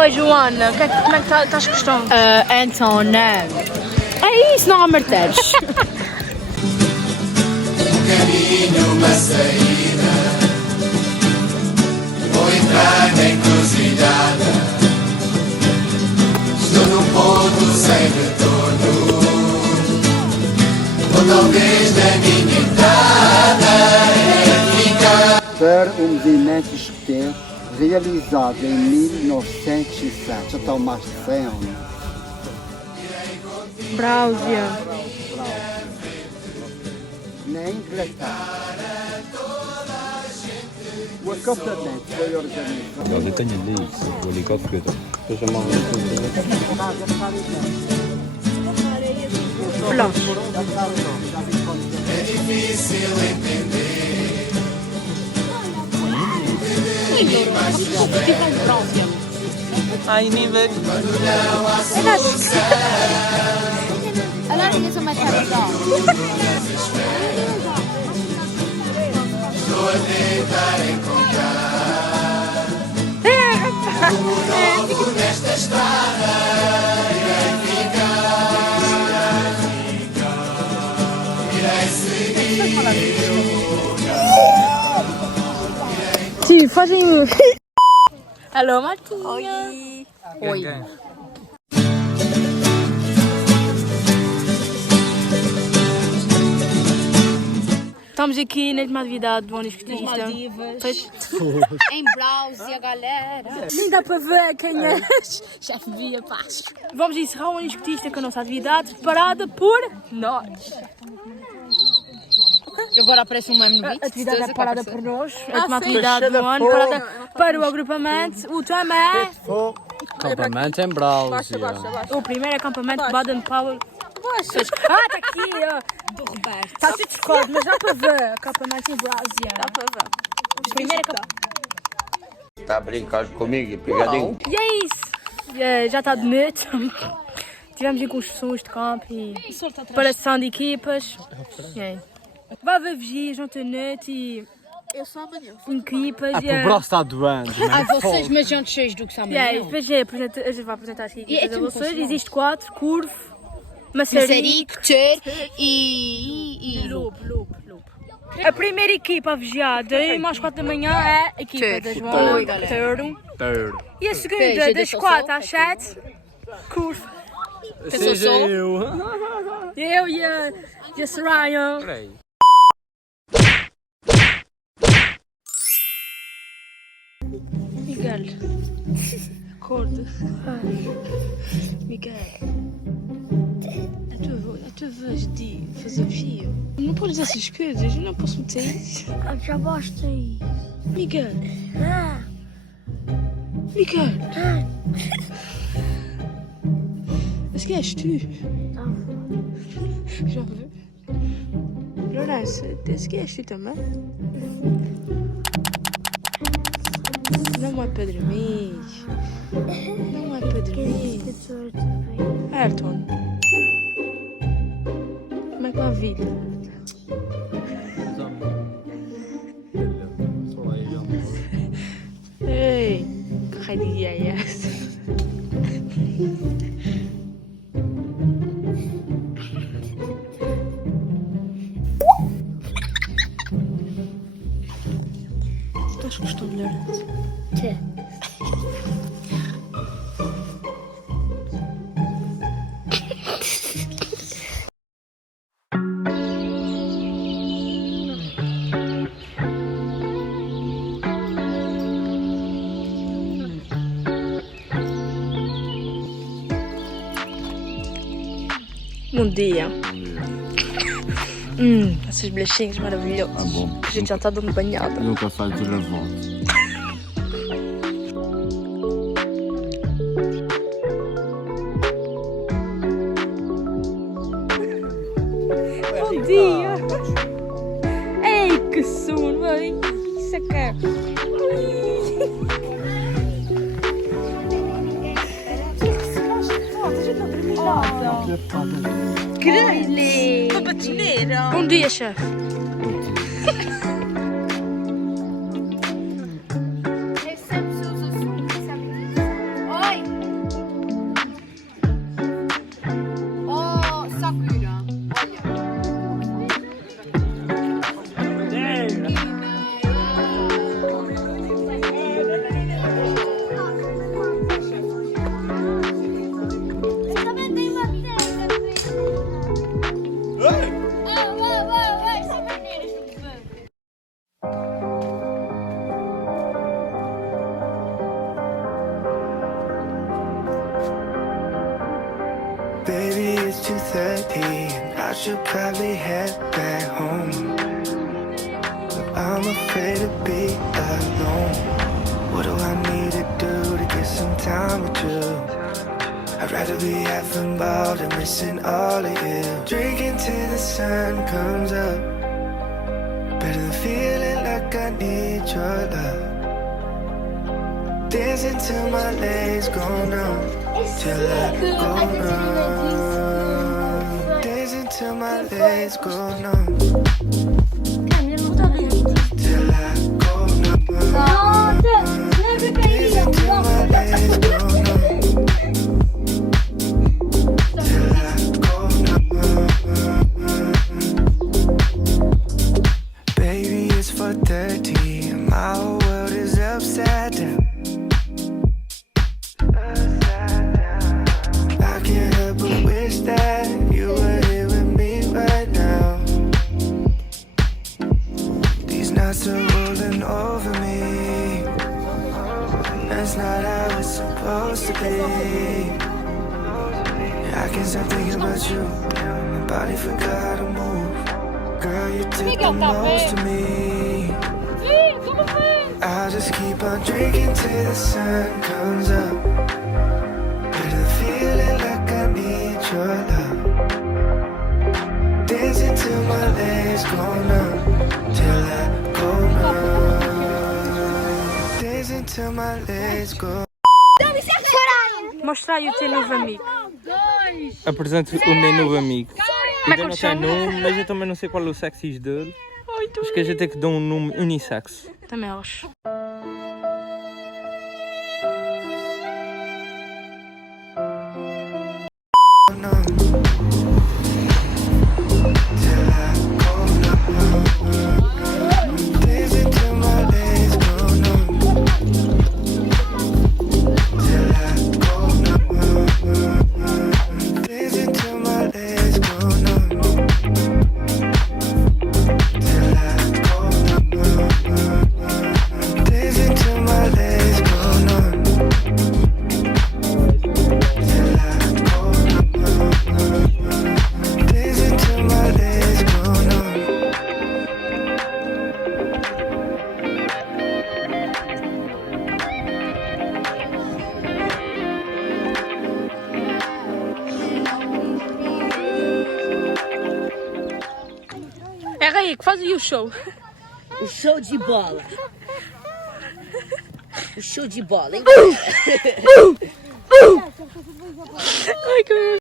Oi, Joana, como é que estás gostando? Então, não. É isso, não há martelos. Caminho, uma saída, vou entrar na encruzilhada, estou num ponto sem retorno, ou talvez na minha entrada é ficar. Para o movimento escutista realizado em 1907, então mais de 100 anos. Brownsea. Na Inglaterra, o acampamento foi organizado. Eu tenho ali, vou ali qualquer coisa. Estou chamando É difícil entender. Ai, nem vejo. Quando não há solução, Allora che sono mettere estou a tentar encontrar rumo novo nesta estrada. Irei ficar, irei seguir. Sim, fazem. Alô, Martinha. Oi. Estamos aqui na última atividade do ano escutista. Em Brownsea, galera. Nem dá para ver quem é. Chefia, Passos. Vamos encerrar o ano escutista com a nossa atividade preparada por nós. Agora aparece um meme no vídeo. A atividade é parada por nós. A última atividade do ano parada para o agrupamento. O tema é Acampamento em Brownsea. o primeiro acampamento de Baden-Powell. Está aqui, ó. Do Roberto. Está tudo escuro, mas dá para ver. Acampamento em Brownsea. Dá para ver. O primeiro acampamento. Está a brincar comigo, pegadinho. E é isso. Já está de noite. Tivemos incursões de campo e preparação de equipas. Vai haver vigias ontem à noite e Eu sou amanhã. equipas. A proposta está doando. Ai, vocês, mas gente cheios do que são amanhã. Depois a gente vai apresentar as equipas É a tudo vocês. possível. Existe 4, curvo, maçarico, Maçarico, ter e lobo. A primeira equipa a vigiar daí mais 4 da manhã é a equipa Ter. das Joana, Oi, galera. Ter. E a segunda Beijo, das eu 4 às 7, curvo. Seja eu. Eu e a Soraya. Peraí. Miguel, acorda. Miguel, a tua vez de fazer vigia. Não podes essas coisas, eu não posso meter isso. Já bastei. Miguel. Miguel. Mas que és tu? Já viu? Lourenço, esse que és tu também? Não é para dormir. Não é para dormir. Ayrton. Como é que vai a vida? Ei, que raio de dia é essa? Estás gostando de Lourenço? Bom dia. Essas bolachinhas maravilhosas. Ah, bom. A gente já está dando banhada. Nunca faz de revolta. Bom dia! Ei, que sono! Ai, isso é que... Grande! Uma batineira. Bom dia, chefe! Recebe seus assuntos, sabe? Oi! 30 and I should probably head back home, but I'm afraid to be alone. What do I need to do to get some time with you? I'd rather be half involved and missing all of you. Drinking till the sun comes up, better than feeling like I need your love. Dancing till my legs go numb, till I go numb. Dancing till my legs go numb, till I go numb. Dancing till my legs go numb, till I go numb. Baby, it's 4:30 and my whole world is upside down. That you were here with me right now. These nights are rolling over me. That's not how it's supposed to be. Yeah, I can't stop thinking about you. My body forgot how to move. Girl, you did the most to me. I'll just keep on drinking till the sun comes up. Better feeling like I need your love. Dancing till my legs go numb, till I go numb. Dancing till my legs go. Mostra aí o teu novo amigo. Apresento o meu novo amigo. Ainda não tem nome, mas eu também não sei qual é o sexy dele. Acho que a gente tem que dar um nome unissex. Também acho. É aí que faz aí o show. O show de bola. O show de bola, hein? Ai, que...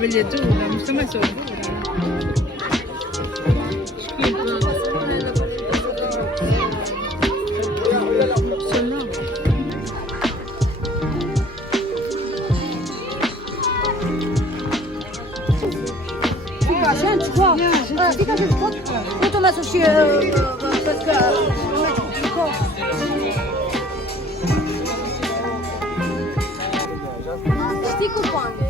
Trabalhadora, mas também sou dura. Eu também sou cheia para cá. Estica o pano.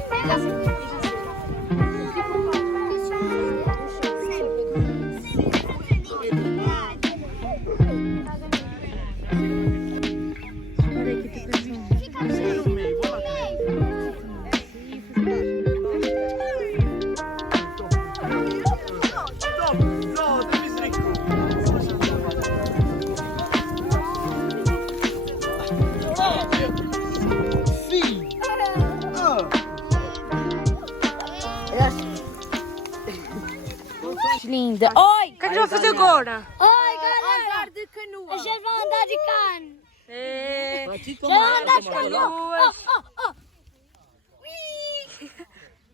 Linda. Oi! O que é que vai fazer agora? Oi, galera! Andar de canoa. A gente vai andar de cano.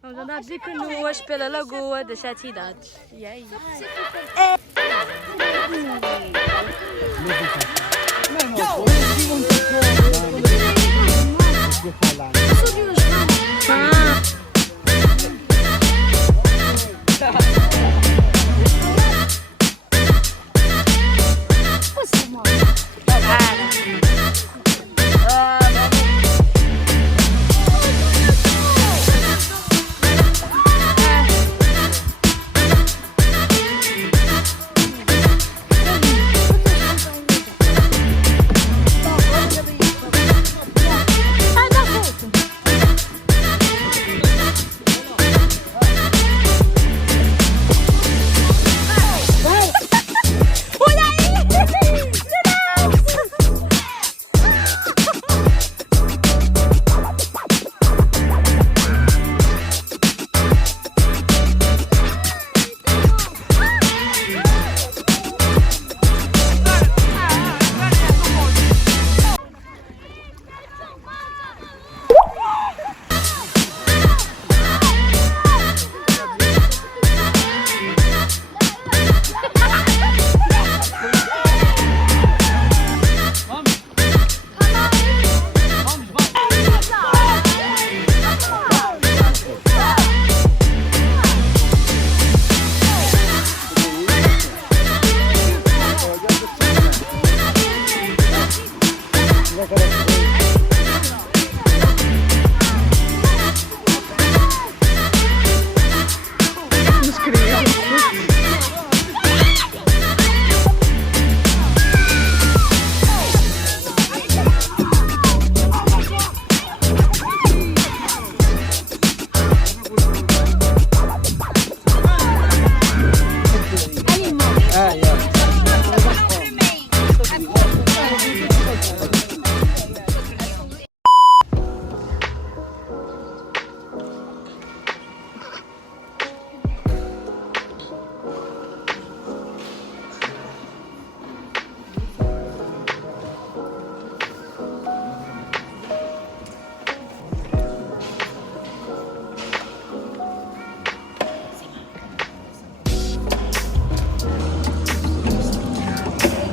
Vamos andar de canoas pela lagoa das Sete Cidades. E é isso.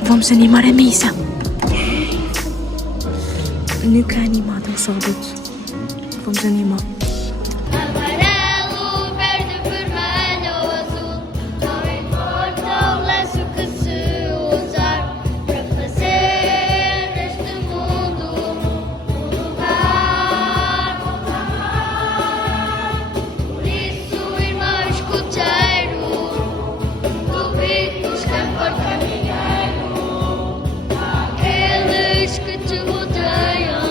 Vamos animar a missa. Nunca animado um sábado. Vamos animar. Amarelo, verde, vermelho, azul. Não importa o lenço que se usar para fazer deste mundo um lugar. Por isso, irmão escuteiro, convido-os a for caminheiro. Aqueles que te rodeiam.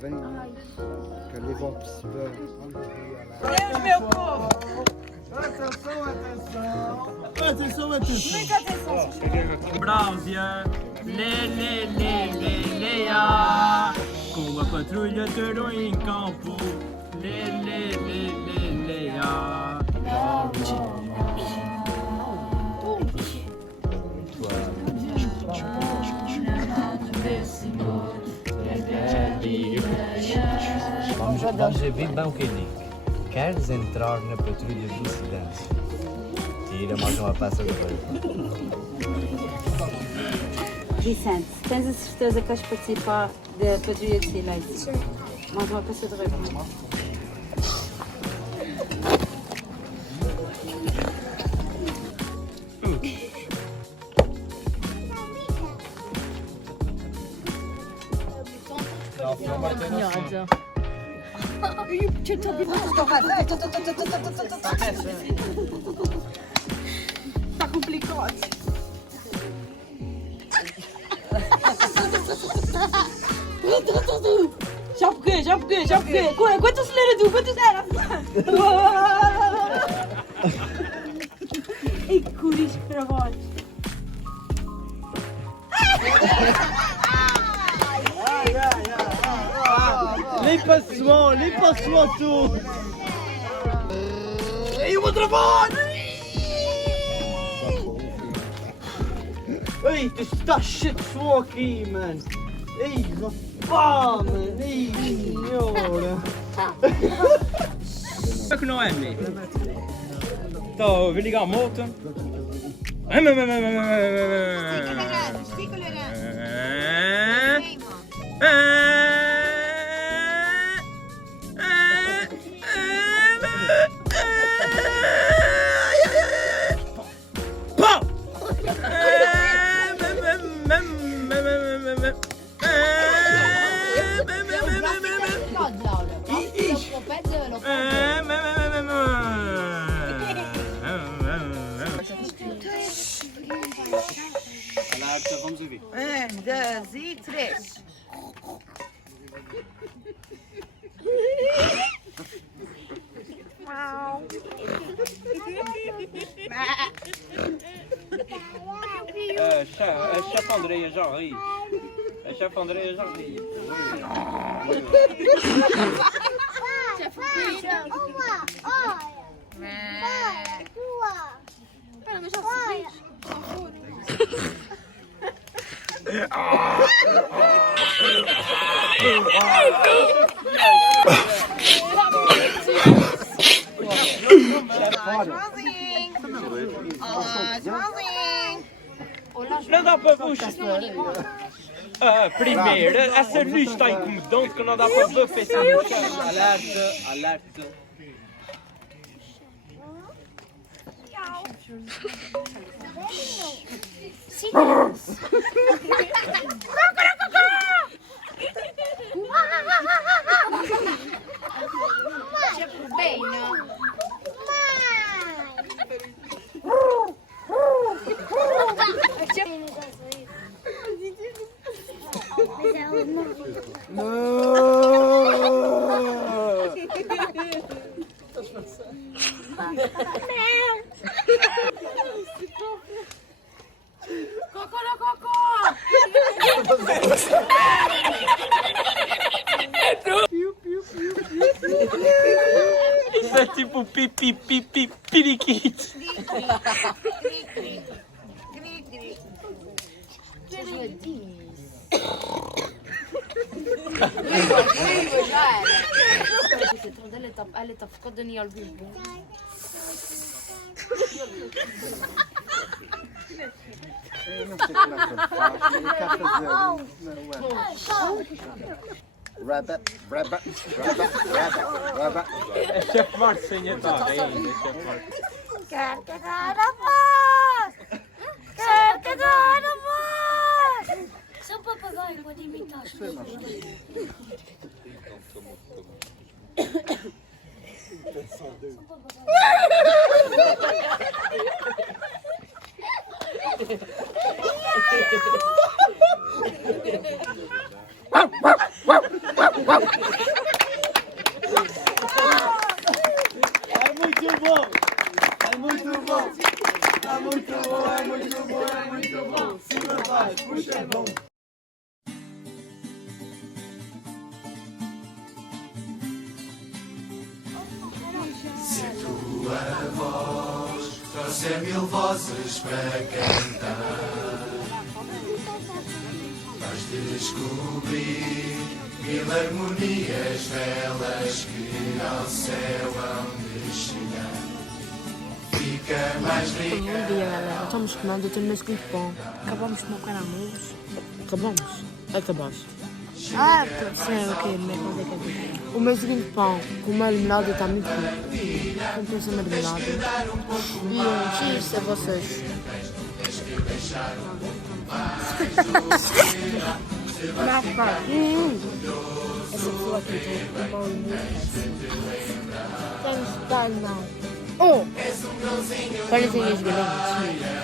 Vem, que ali vão perceber. Deus, meu povo! Atenção, atenção! Atenção, atenção! Muita atenção! Brownsea, leia, com a patrulha terão em campo, leia. Vamos ouvir bem o que eu digo. Queres entrar na patrulha do silêncio? Tira mais uma peça de roupa. Vicente, tens a certeza que queres participar da patrulha de silêncio? Sim. Mais uma peça de roupa. Está complicado. Já porque. Quanto acelera tu? Quanto acelera? E que curis para vós. Limpa-se tudo! E o meu trabalho! Ei, está cheio de suor aqui, mano! Ei, rapaz, mano! Ei, senhora! Só que não é mesmo. Estou a ligar a moto. Alerta, vamos ouvir. 1, 2 e 3. A chefe Andreia já ri. A chefe Andreia já ri. Espera, mas já se Não dá para vos. Primeiro, essa luz está incomodante que não dá para ver pensar no chão. Alerta, alerta. Isso é tipo pipi periquito. Elle est ficou Daniel vivo. Eu não sei como é que ele faz, ele quer fazer. Rabbit. É chefe Marcinha, está ainda, chefe Marcinha. Quero que agora voz! Quero que agora voz! Sou papagaio, pode imitar. É muito bom! É muito bom! É muito bom, é muito bom, é muito bom! Cima vai, puxa é bom! Se a tua voz trouxer 1000 vozes para cantar, vais descobrir 1000 harmonias belas que ao céu hão de chegar. Fica mais rica. Bom dia, galera. Estamos comendo, eu tenho meu segundo pão. Acabamos de tomar caramelos. Acabamos? Acabaste. Ah, sim, ok, mas é que é. O meu segundo pão com uma limonada está muito bom. Comprei essa marmelada. E cheers a vocês. Não, cara. Essa pessoa aqui tem um pão muito péssimo. Tem gostado, não. Oh! Parecem as galinhas.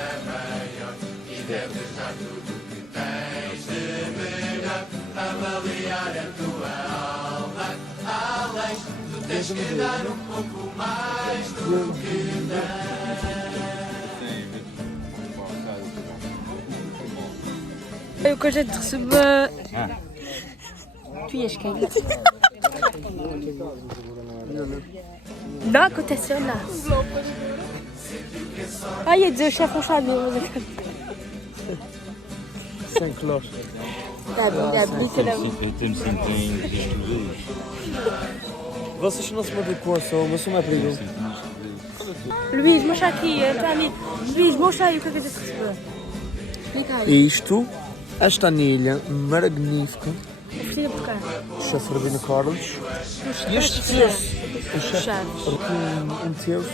Avaliar a tua alma, além de teres que dar um pouco mais do que dá. Eu gosto de receber. Tu ias quem? Não aconteceu nada. Ah, ia dizer o chefe achado mesmo. Sem cloche. Eu me sinto em excluídos. Vocês não se mandam com a som, mas são perigoso. Luís, mostra aqui, Antônio. Luís, mostra aí o que é que você recebeu. Explica aí. Isto, esta anilha magnífica, Oferecida por quem? do chefe Rabino Carlos. E este terço, o chefe um terço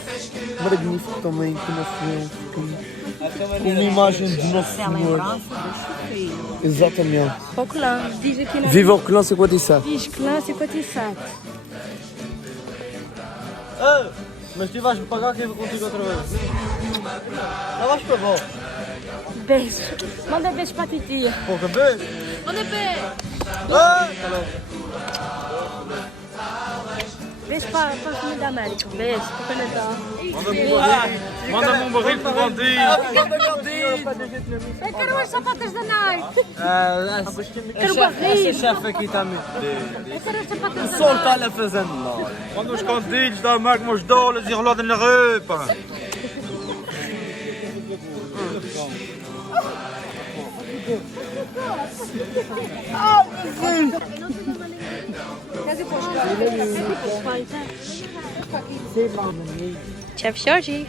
magnífico também, que nós fizemos com uma imagem do Nosso Senhor. Exatamente. O clã, diz aqui na. Viva o clã 57. Diz clã 57. Mas tu vais-me pagar que eu vou contigo outra vez. Não vais para bom. Beijo. Manda beijo para a titia. Pouca vez. Manda beijo. Tá louco. Beijo para a família da América. Beijo para o Canadá. Manda-me um barril para contigo. Eu quero as sapatas da Nike. Quero barriga. Esse chefe aqui está muito. Eu quero as sapatas da O Nike. sol está-lhe a fazendo mal. Manda uns contilhos, dá-me uns dólares e relógio na roupa. Chef Jorge.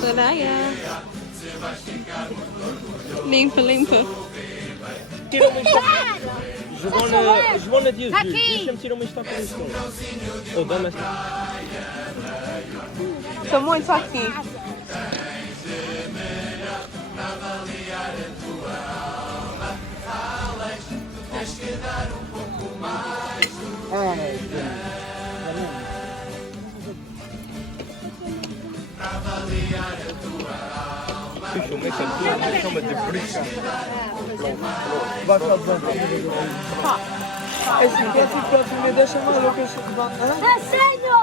Soraya. Limpa, limpa. Tira uma estampa. Joana Dias, deixa-me tirar uma estampa no estômago. Ou dá-me esta. Estou muito aqui. Vai ficar bom. Esse aqui é tipo que me deixa maluco. É sério?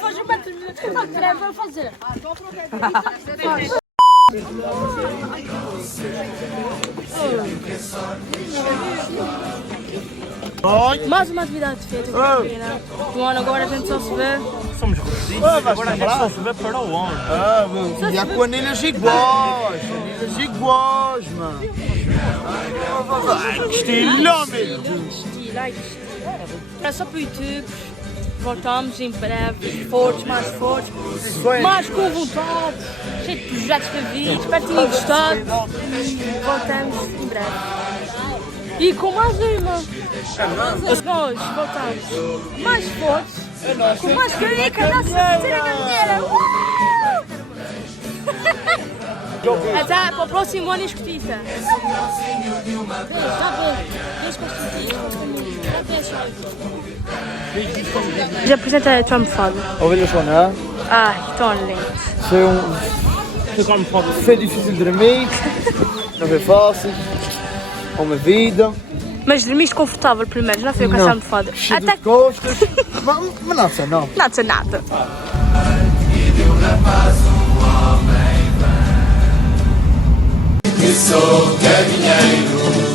Faz uma entrevista. Vou fazer. Mais uma atividade feita do ano, agora a gente só se vê. Somos gordinhos, agora a gente só se vê para o ano. E há com anilhas iguais, mano. Que estilo, meu! É só para o YouTube. Voltamos em breve, fortes, mais com vontade, cheio de projetos para vir. Espero que tenham gostado. Voltamos em breve. E com mais uma. Nós voltamos mais fortes, com mais careca, nossa terceira caminheira. Até para o próximo ano, escutista. Já apresenta a tua almofada. Ovelha Joana, Ai, tão lindo. foi difícil dormir, não foi fácil, uma vida. Mas dormiste confortável primeiro, não foi com essa almofada? Cheio de costas, mas nossa, não. Nada, nada. Que sou caminheiro.